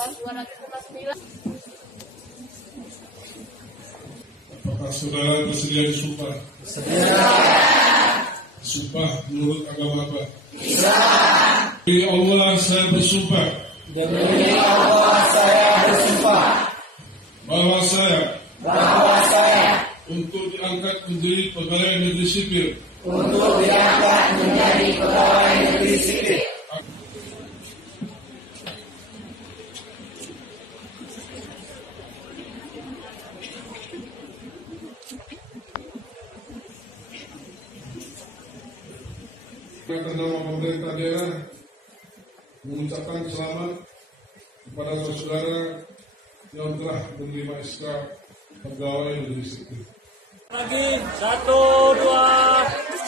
tahun 2059. Apakah saudara bersedia disumpah? Sumpah menurut agama apa? Islam. Demi Allah saya bersumpah. Demi Allah saya bersumpah Bahwa saya untuk diangkat menjadi pegawai negeri sipil menjadi pegawai negeri sipil atas nama pemerintah daerah mengucapkan selamat kepada saudara yang telah menerima SK pegawai negeri sipil. Lagi 1, 2